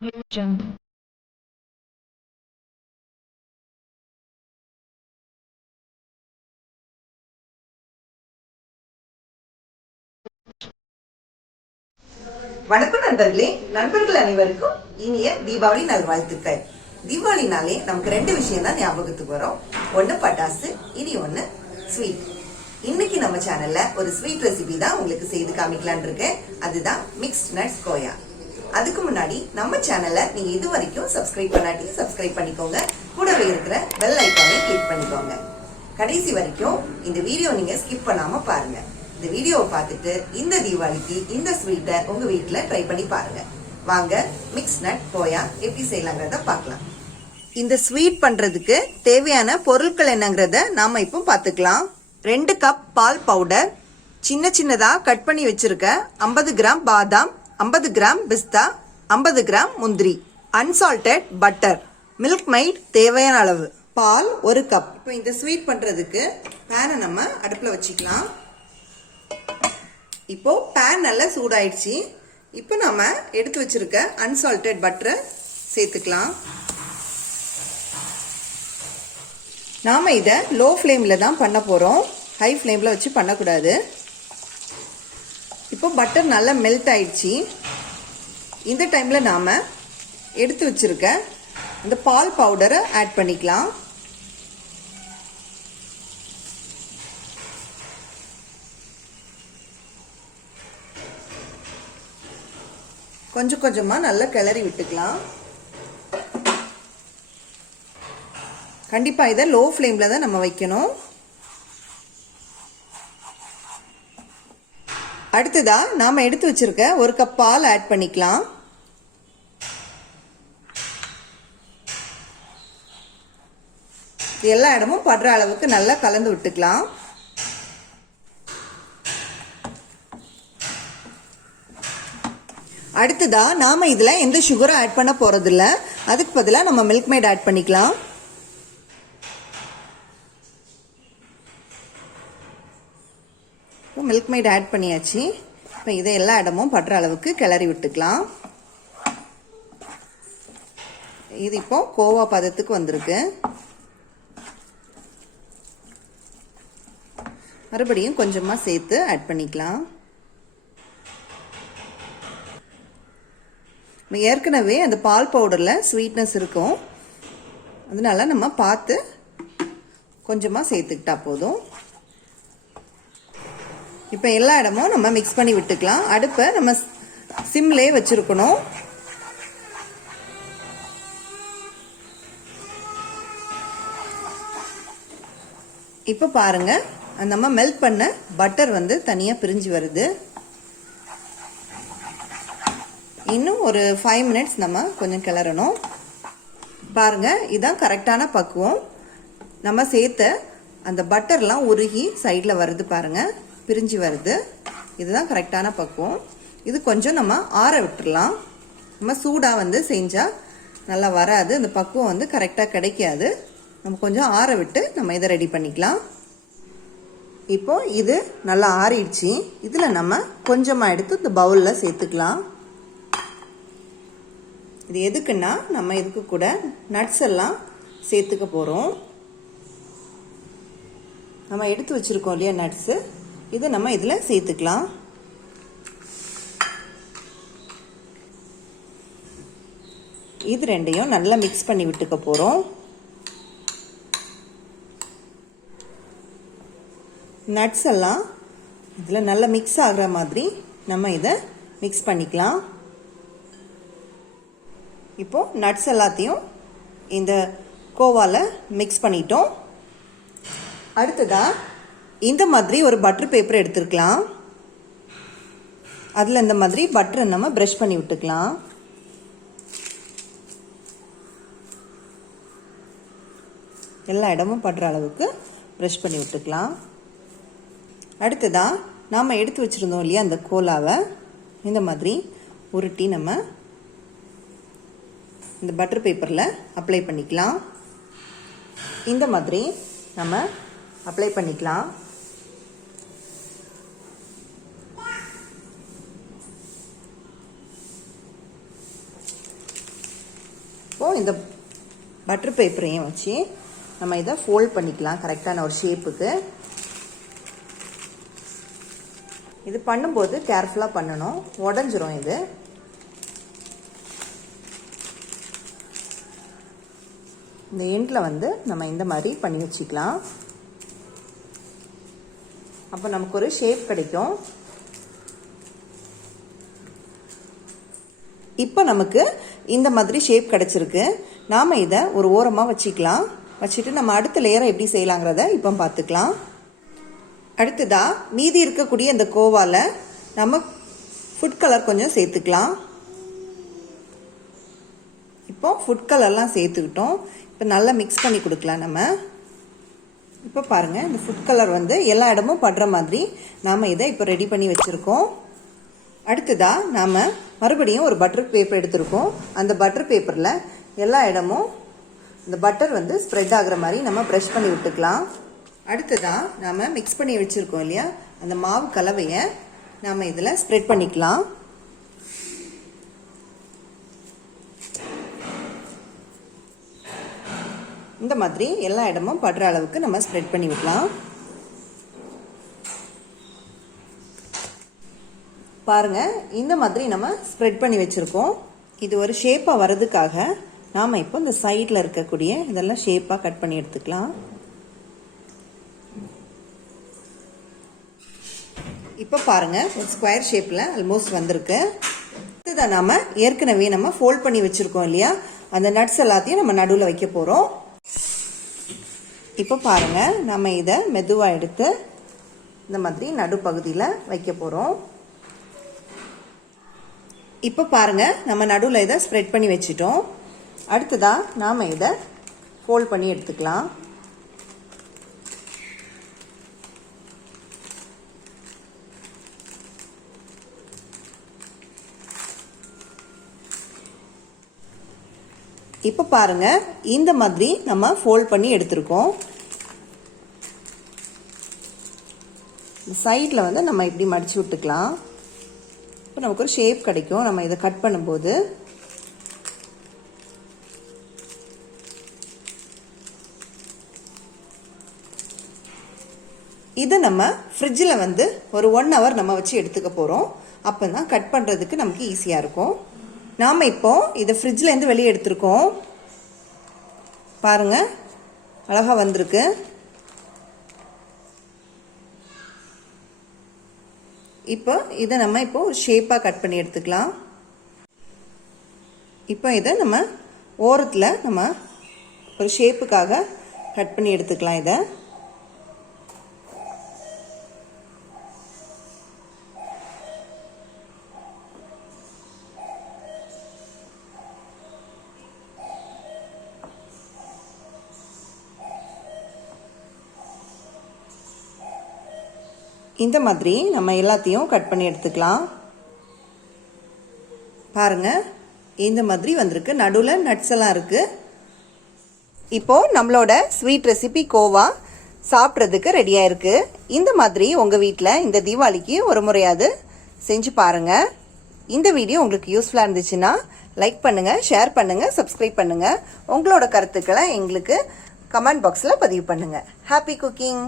வணக்கம் நண்பர்களே, நண்பர்கள் அனைவருக்கும் இனிய தீபாவளி நல்வாழ்த்துக்கள். தீபாவளினாலே நமக்கு ரெண்டு விஷயம் தான் ஞாபகத்துக்கு வரும். ஒன்னு பட்டாசு, இனி ஒன்னு ஸ்வீட். இன்னைக்கு நம்ம சேனல்ல ஒரு ஸ்வீட் ரெசிபி தான் உங்களுக்கு செய்து காமிக்கலான் இருக்கேன். அதுதான் மிக்ஸ்ட் நட்ஸ் கோயா. அதுக்கு முன்னாடி நம்ம சேனலை நீங்க இது வரைக்கும் சப்ஸ்கிரைப் பண்ணாட்டி சப்ஸ்கிரைப் பண்ணிக்கோங்க. கூடவே இருக்கிற பெல் ஐக்கானை கிளிக் பண்ணிக்கோங்க. கடைசி வரைக்கும் இந்த வீடியோ நீங்க ஸ்கிப் பண்ணாம பாருங்க. இந்த வீடியோவை பார்த்துட்டு இந்த தீபாவளிக்கு இந்த ஸ்வீட்டை உங்க வீட்டுல ட்ரை பண்ணி பாருங்க. வாங்க மிக்ஸ் நட் கோயா எப்படி செய்யலாங்கிறத பார்க்கலாம். இந்த ஸ்வீட் பண்றதுக்கு தேவையான பொருட்கள் என்னங்கிறத நாம இப்போ பார்த்துக்கலாம். 2 கப் பால் பவுடர், சின்ன சின்னதா கட் பண்ணி வச்சிருக்க 50 கிராம் பாதாம், 50 கிராம் பிஸ்தா, 50 கிராம் முந்திரி, அன்சால்டட் பட்டர், மில்க் மைட் தேவையான அளவு, பால் 1 கப். இப்போ இந்த ஸ்வீட் பண்றதுக்கு பேனை நம்ம அடுப்புல வச்சுக்கலாம். இப்போ பேன் நல்லா சூடாயிடுச்சு. இப்போ நம்ம எடுத்து வச்சிருக்க அன்சால்டட் பட்டரை சேர்த்துக்கலாம். நாம இதை லோ ஃப்ளேமில் தான் பண்ண போகிறோம், ஹை ஃப்ளேமில் வச்சு பண்ணக்கூடாது. இப்போ பட்டர் நல்லா மெல்ட் ஆயிடுச்சு. இந்த டைமில் நாம் எடுத்து வச்சிருக்க இந்த பால் பவுடரை ஆட் பண்ணிக்கலாம். கொஞ்சம் கொஞ்சமாக நல்லா கிளறி விட்டுக்கலாம். கண்டிப்பாக இதை லோ ஃப்ளேமில் தான் நம்ம வைக்கணும். அடுத்ததா நாம் எடுத்து வச்சிருக்க 1 கப் பால் ஆட் பண்ணிக்கலாம். எல்லா இடமும் படுற அளவுக்கு நல்லா கலந்து விட்டுக்கலாம். அடுத்ததா நாம இதுல எந்த சுகரும் ஆட் பண்ண போறது இல்ல. அதுக்கு பதிலாக நம்ம மில்க் மேட் ஆட் பண்ணிக்கலாம். மில்க் மேட் ஆட் பண்ணியாச்சு. இப்போ இதை எல்லா இடமும் படுற அளவுக்கு கிளறி விட்டுக்கலாம். இது இப்போ கோவா பதத்துக்கு வந்திருக்கு. மறுபடியும் கொஞ்சமா சேர்த்து ஆட் பண்ணிக்கலாம். ஏற்கனவே அந்த பால் பவுடரில் ஸ்வீட்னஸ் இருக்கும், அதனால நம்ம பார்த்து கொஞ்சமாக சேர்த்துக்கிட்டா போதும். இப்போ எல்லா இடமும் நம்ம மிக்ஸ் பண்ணி விட்டுக்கலாம். அடுப்பை நம்ம சிம்லே வச்சுருக்கணும். இப்போ பாருங்க, நம்ம மெல்ட் பண்ண பட்டர் வந்து தனியாக பிரிஞ்சு வருது. இன்னும் ஒரு 5 மினிட்ஸ் நம்ம கொஞ்சம் கிளறணும். பாருங்க, இதுதான் கரெக்டான பக்குவம். நம்ம சேர்த்த அந்த பட்டர்லாம் உருகி சைடில் வருது பாருங்க, பிரிஞ்சு வருது. இதுதான் கரெக்டான பக்குவம். இது கொஞ்சம் நம்ம ஆற விட்டுடலாம். நம்ம சூடாக வந்து செஞ்சால் நல்லா வராது, அந்த பக்குவம் வந்து கரெக்டாக கிடைக்காது. நம்ம கொஞ்சம் ஆற விட்டு நம்ம இதை ரெடி பண்ணிக்கலாம். இப்போ இது நல்லா ஆறிடுச்சு. இதில் நம்ம கொஞ்சமாக எடுத்து இந்த பவுலில் சேர்த்துக்கலாம். இது எதுக்குன்னா நம்ம இதுக்கு கூட நட்ஸ் எல்லாம் சேர்த்துக்க போகிறோம். நம்ம எடுத்து வச்சுருக்கோம் இல்லையா நட்ஸு, இதை நம்ம இதில் சேர்த்துக்கலாம். இது ரெண்டையும் நல்லா மிக்ஸ் பண்ணி விட்டுக்க போகிறோம். நட்ஸ் எல்லாம் இதில் நல்லா மிக்ஸ் ஆகிற மாதிரி நம்ம இதை மிக்ஸ் பண்ணிக்கலாம். இப்போ நட்ஸ் எல்லாத்தையும் இந்த கோவாவில் மிக்ஸ் பண்ணிட்டோம். அடுத்ததா இந்த மாதிரி ஒரு பட்டர் பேப்பர் எடுத்துக்கலாம். அதில் இந்த மாதிரி பட்டரை நம்ம ப்ரஷ் பண்ணி விட்டுக்கலாம். எல்லா இடமும் படுற அளவுக்கு ப்ரஷ் பண்ணி விட்டுக்கலாம். அடுத்ததா நாம் எடுத்து வச்சுருந்தோம் இல்லையா அந்த கோலாவை இந்த மாதிரி உருட்டி நம்ம இந்த பட்டர் பேப்பரில் அப்ளை பண்ணிக்கலாம். இந்த மாதிரி நம்ம அப்ளை பண்ணிக்கலாம். இப்போது இந்த பட்டர் பேப்பரையும் வச்சு நம்ம இதை ஃபோல்ட் பண்ணிக்கலாம் கரெக்டான ஒரு ஷேப்புக்கு. இது பண்ணும்போது கேர்ஃபுல்லாக பண்ணணும், உடஞ்சிரும் இது. இந்த எண்டில் வந்து நம்ம இந்த மாதிரி பண்ணி வச்சுக்கலாம். அப்போ நமக்கு ஒரு ஷேப் கிடைக்கும். இப்போ நமக்கு இந்த மாதிரி ஷேப் கிடைச்சிருக்கு. நாம் இதை ஒரு ஓரமாக வச்சுக்கலாம். வச்சுட்டு நம்ம அடுத்த லேயரை எப்படி செய்யலாங்கிறத இப்போ பார்த்துக்கலாம். அடுத்ததாக மீதி இருக்கக்கூடிய இந்த கோவாவில் நம்ம ஃபுட் கலர் கொஞ்சம் சேர்த்துக்கலாம். இப்போ ஃபுட் கலர்லாம் சேர்த்துக்கிட்டோம். இப்போ நல்லா மிக்ஸ் பண்ணி கொடுக்கலாம் நம்ம. இப்போ பாருங்கள், இந்த ஃபுட் கலர் வந்து எல்லா இடமும் படுற மாதிரி நாம் இதை இப்போ ரெடி பண்ணி வச்சுருக்கோம். அடுத்ததாக நாம் மறுபடியும் ஒரு பட்டர் பேப்பர் எடுத்துருக்கோம். அந்த பட்டர் பேப்பரில் எல்லா இடமும் இந்த பட்டர் வந்து ஸ்ப்ரெட் ஆகுற மாதிரி நம்ம ப்ரஷ் பண்ணி விட்டுக்கலாம். அடுத்ததாக நாம் மிக்ஸ் பண்ணி வச்சுருக்கோம் இல்லையா, அந்த மாவு கலவையை நாம் இதில் ஸ்ப்ரெட் பண்ணிக்கலாம். இந்த மாதிரி எல்லா இடமும் படுற அளவுக்கு நம்ம ஸ்ப்ரெட் பண்ணி விடலாம். பாருங்க, இந்த மாதிரி நம்ம ஸ்ப்ரெட் பண்ணி வச்சிருக்கோம். இது ஒரு ஷேப்பாக வர்றதுக்காக நாம் இப்போ இந்த சைடில் இருக்கக்கூடிய இதெல்லாம் ஷேப்பாக கட் பண்ணி எடுத்துக்கலாம். இப்போ பாருங்க, ஒரு ஸ்கொயர் ஷேப்பில் ஆல்மோஸ்ட் வந்திருக்கு. இதுதான் நாம் ஏற்கனவே நம்ம ஃபோல்ட் பண்ணி வச்சுருக்கோம் இல்லையா, அந்த நட்ஸ் எல்லாத்தையும் நம்ம நடுவில் வைக்க போகிறோம். இப்போ பாருங்கள், நம்ம இதை மெதுவாக எடுத்து இந்த மாதிரி நடுப்பகுதியில் வைக்க போகிறோம். இப்போ பாருங்கள், நம்ம நடுவில் இதை ஸ்ப்ரெட் பண்ணி வச்சிட்டோம். அடுத்ததாக நாம் இதை ஃபோல்ட் பண்ணி எடுத்துக்கலாம். இப்போ பாருங்க, இந்த மாதிரி நம்ம ஃபோல்ட் பண்ணி எடுத்துருக்கோம். சைடில் வந்து நம்ம இப்படி மடிச்சு விட்டுக்கலாம். இப்போ நமக்கு ஒரு ஷேப் கிடைக்கும் நம்ம இதை கட் பண்ணும்போது. இதை நம்ம ஃப்ரிட்ஜில் வந்து ஒரு 1 hour நம்ம வச்சு எடுத்துக்க போகிறோம். அப்போ தான் கட் பண்ணுறதுக்கு நமக்கு ஈஸியாக இருக்கும். நாம் இப்போ இதை ஃப்ரிட்ஜிலேருந்து வெளியே எடுத்துருக்கோம். பாருங்கள், அழகாக வந்திருக்கு. இப்போ இதை நம்ம இப்போ ஒரு ஷேப்பாக கட் பண்ணி எடுத்துக்கலாம். இப்போ இதை நம்ம ஓரத்தில் நம்ம ஒரு ஷேப்புக்காக கட் பண்ணி எடுத்துக்கலாம். இதை இந்த மாதிரி நம்ம எல்லாத்தையும் கட் பண்ணி எடுத்துக்கலாம். பாருங்க, இந்த மாதிரி வந்திருக்கு. நடுவில் நட்ஸ் எல்லாம் இருக்கு. இப்போ நம்மளோட ஸ்வீட் ரெசிபி கோவா சாப்பிட்றதுக்கு ரெடியாக இருக்கு. இந்த மாதிரி உங்கள் வீட்டில் இந்த தீபாவளிக்கு ஒரு முறையாவது செஞ்சு பாருங்க. இந்த வீடியோ உங்களுக்கு யூஸ்ஃபுல்லாக இருந்துச்சுன்னா லைக் பண்ணுங்க, ஷேர் பண்ணுங்க, சப்ஸ்கிரைப் பண்ணுங்க. உங்களோட கருத்துக்களை எங்களுக்கு கமெண்ட் பாக்ஸில் பதிவு பண்ணுங்க. Happy cooking.